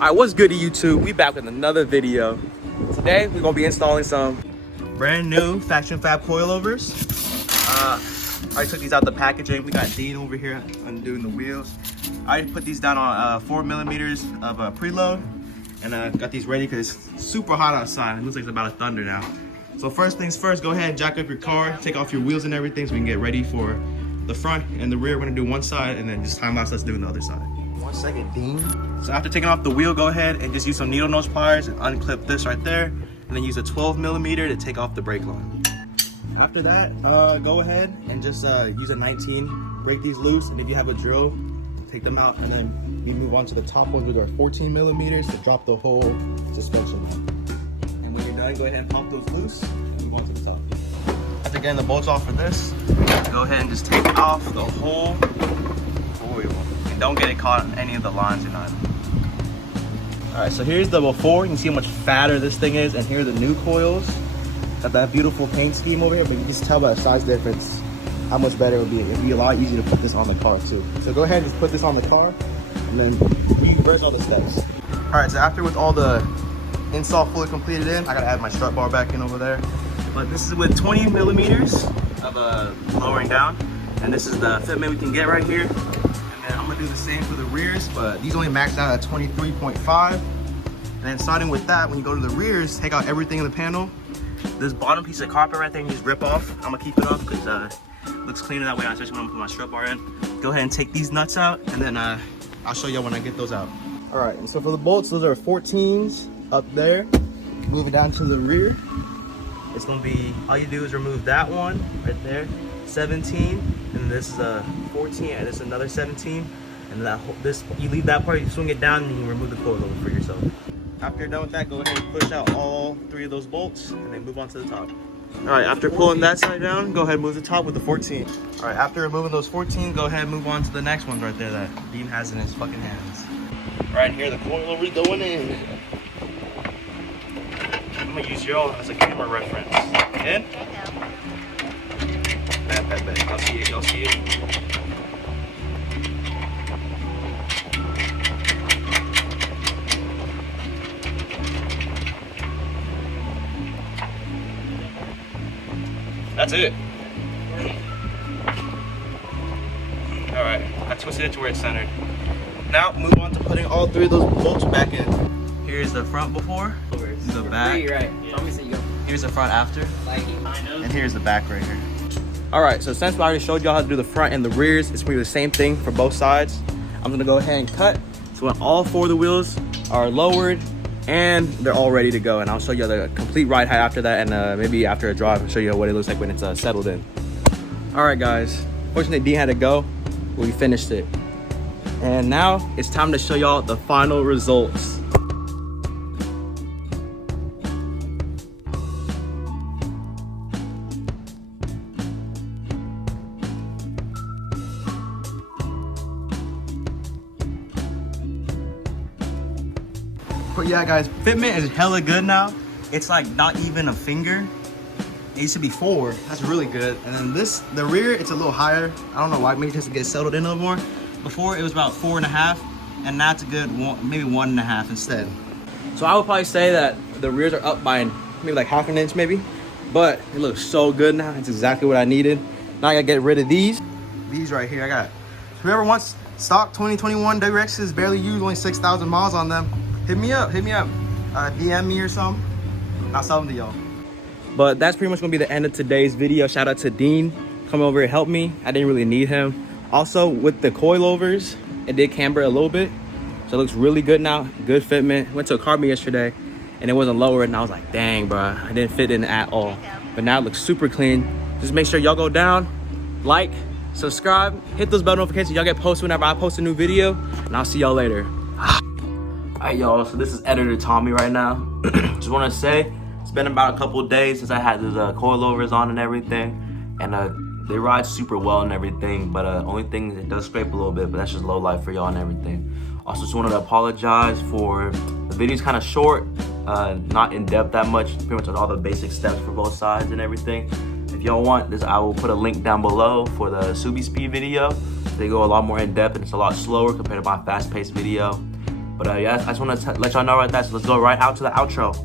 Alright, what's good to YouTube? We back with another video. Today we're gonna be installing some brand new Faction Fab coilovers. I took these out the packaging. We got Dean over here undoing the wheels. I put these down on 4 millimeters of preload, and got these ready because it's super hot outside. It looks like it's about to thunder now. So first things first, go ahead and jack up your car, take off your wheels and everything so we can get ready for the front and the rear. We're gonna do one side and then just time lapse us doing the other side. 1 second, Dean. So after taking off the wheel, go ahead and just use some needle nose pliers and unclip this right there, and then use a 12 millimeter to take off the brake line. After that, go ahead and just use a 19, break these loose, and if you have a drill, take them out, and then we move on to the top ones with our 14 millimeters to drop the whole suspension. And when you're done, go ahead and pop those loose and move on to the top. After getting the bolts off for this, go ahead and just take off the whole coil. Don't get it caught on any of the lines or nothing. All right, so here's the before. You can see how much fatter this thing is, and here are the new coils. Got that beautiful paint scheme over here, but you can just tell by the size difference how much better it would be. It'd be a lot easier to put this on the car too. So go ahead and just put this on the car, and then you reverse all the steps. All right, so after with all the install fully completed in, I gotta add my strut bar back in over there. But this is with 20 millimeters of lowering down, and this is the fitment we can get right here. I'm gonna do the same for the rears, but these only max out at 23.5. And then starting with that, when you go to the rears, take out everything in the panel. This bottom piece of carpet right there, you just rip off. I'm gonna keep it off because it looks cleaner that way, especially when I'm putting my strut bar in. Go ahead and take these nuts out, and then I'll show you when I get those out. All right, and so for the bolts, those are 14s up there. Moving down to the rear, it's gonna be, all you do is remove that one right there, 17, and this is a 14, and this is another 17, and that this, you leave that part, you swing it down, and you remove the coilover for yourself. After you're done with that, go ahead and push out all 3 of those bolts, and then move on to the top. All right, after pulling that side down, go ahead and move the top with the 14. All right, after removing those 14, go ahead and move on to the next ones right there that Dean has in his fucking hands. Right here, the coilover going in. I'm gonna use y'all as a camera reference. In? Bet. Y'all see it, y'all see it. That's it. All right, I twisted it to where it's centered. Now move on to putting all 3 of those bolts back in. Here's the front before, the back. Right. Here's the front after, and here's the back right here. All right, so since I already showed y'all how to do the front and the rears, it's gonna be the same thing for both sides. I'm gonna go ahead and cut. So when all 4 of the wheels are lowered and they're all ready to go, and I'll show you the complete ride height after that, and maybe after a drive, I'll show you what it looks like when it's settled in. All right, guys. Fortunately, Dean had to go, but we finished it. And now it's time to show y'all the final results. But yeah, guys, fitment is hella good now. It's like not even a finger. It used to be 4. That's really good. And then this, the rear, it's a little higher. I don't know why, maybe just to get settled in a little more. Before it was about 4.5, and now it's a good maybe 1.5 instead. So I would probably say that the rears are up by maybe like 1/2 inch maybe, but it looks so good now. It's exactly what I needed. Now I gotta get rid of these. These right here, I got, whoever wants stock 2021 WRXs, barely used, only 6,000 miles on them. Hit me up, DM me or something. I'll sell them to y'all. But that's pretty much gonna be the end of today's video. Shout out to Dean, come over and help me. I didn't really need him. Also with the coilovers, it did camber a little bit. So it looks really good now, good fitment. Went to a car meet yesterday and it wasn't lowered, and I was like, dang bro, I didn't fit in at all. But now it looks super clean. Just make sure y'all go down, like, subscribe, hit those bell notifications. Y'all get posted whenever I post a new video, and I'll see y'all later. All right, y'all, so this is Editor Tommy right now. Just want to say, it's been about a couple days since I had those coilovers on and everything, and they ride super well and everything, but only thing is it does scrape a little bit, but that's just low life for y'all and everything. Also, just wanted to apologize for the video's kind of short, not in depth that much, pretty much all the basic steps for both sides and everything. If y'all want this, I will put a link down below for the Subi Speed video. They go a lot more in depth and it's a lot slower compared to my fast-paced video. But yeah, I just want to let y'all know right there. So let's go right out to the outro.